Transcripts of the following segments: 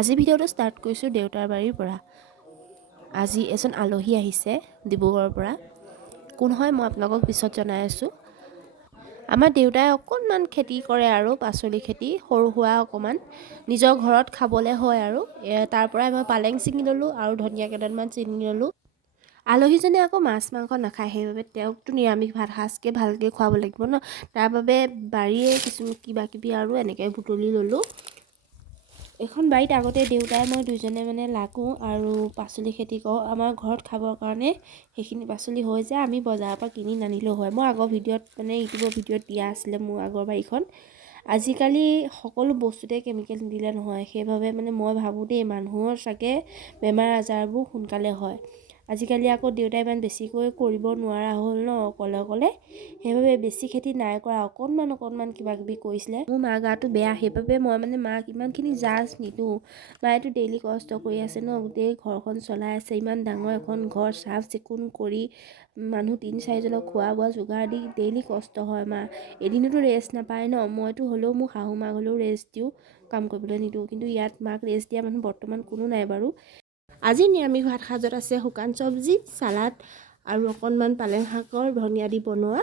আজি ভিডিঅ'টো ষ্টাৰ্ট কৰিছোঁ দেউতাৰ বাৰীৰ পৰা। আজি এজন আলহী আহিছে ডিব্ৰুগড়ৰ পৰা। কোন হয় মই আপোনালোকক পিছত জনাই আছোঁ। আমাৰ দেউতাই অকণমান খেতি কৰে আৰু পাচলি খেতি সৰু সুৰা অকণমান নিজৰ ঘৰত খাবলৈ হয় আৰু তাৰ পৰাই মই পালেং ছিঙি ল'লোঁ আৰু ধনিয়া কেইডালমান ছিঙি ল'লোঁ। আলহীজনে আকৌ মাছ মাংস নাখায়, সেইবাবে তেওঁকতো নিৰামিষ ভাত সাজকে ভালকৈ খুৱাব লাগিব ন। তাৰ বাবে বাৰীয়ে কিছুমান কিবা কিবি আৰু এনেকৈ বুটলি ল'লোঁ। এখন বাৰীত আগতে দেউতাই মই দুইজনে মানে লাগোঁ আৰু পাচলি খেতি কৰোঁ। আমাৰ ঘৰত খাবৰ কাৰণে সেইখিনি পাচলি হৈ যায়, আমি বজাৰৰ পৰা কিনি নানিলেও হয়। মই আগৰ ভিডিঅ'ত মানে ইউটিউবৰ ভিডিঅ'ত দিয়া আছিলে মোৰ আগৰ বাৰীখন। আজিকালি সকলো বস্তুতে কেমিকেল নিদিলে নহয়, সেইবাবে মানে মই ভাবোঁ দেই মানুহৰ চাগে বেমাৰ আজাৰবোৰ সোনকালে হয়। আজিকালি আকৌ দেউতাই ইমান বেছিকৈ কৰিব নোৱাৰা হ'ল ন অকলে, সেইবাবে বেছি খেতি নাই কৰা, অকণমান কিবা কিবি কৰিছিলে। মোৰ মাৰ গাটো বেয়া, সেইবাবে মই মানে মাক ইমানখিনি জাজ নিদিওঁ। মায়েতো ডেইলি কষ্ট কৰি আছে ন, গোটেই ঘৰখন চলাই আছে, ইমান ডাঙৰ এখন ঘৰ চাফ চিকুণ কৰি মানুহ 3-4জনক খোৱা বোৱা যোগাৰ দি ডেইলি কষ্ট হয় মা। এদিনতো ৰেষ্ট নাপায় ন। মইতো হ'লেও মোৰ শাহু মাক হ'লেও ৰেষ্ট দিওঁ, কাম কৰিবলৈ নিদিওঁ, কিন্তু ইয়াত মাক ৰেষ্ট দিয়া মানুহ বৰ্তমান কোনো নাই বাৰু। আজি নিৰামিষ ভাত সাজত আছে শুকান চব্জি, চালাড আৰু অকণমান পালেং শাকৰ ধনিয়া দি বনোৱা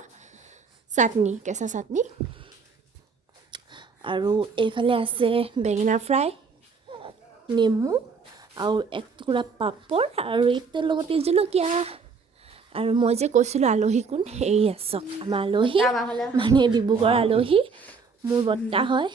চাটনি, কেঁচা চাটনি। আৰু এইফালে আছে বেঙেনা ফ্ৰাই, নেমু আৰু একটুকুৰা পাপৰ আৰু এইটোৰ লগতে জলকীয়া। আৰু মই যে কৈছিলোঁ আলহী কোন, এই আছক আমাৰ আলহী, মানে ডিব্ৰুগড়ৰ আলহী, মোৰ বৰ্তা হয়।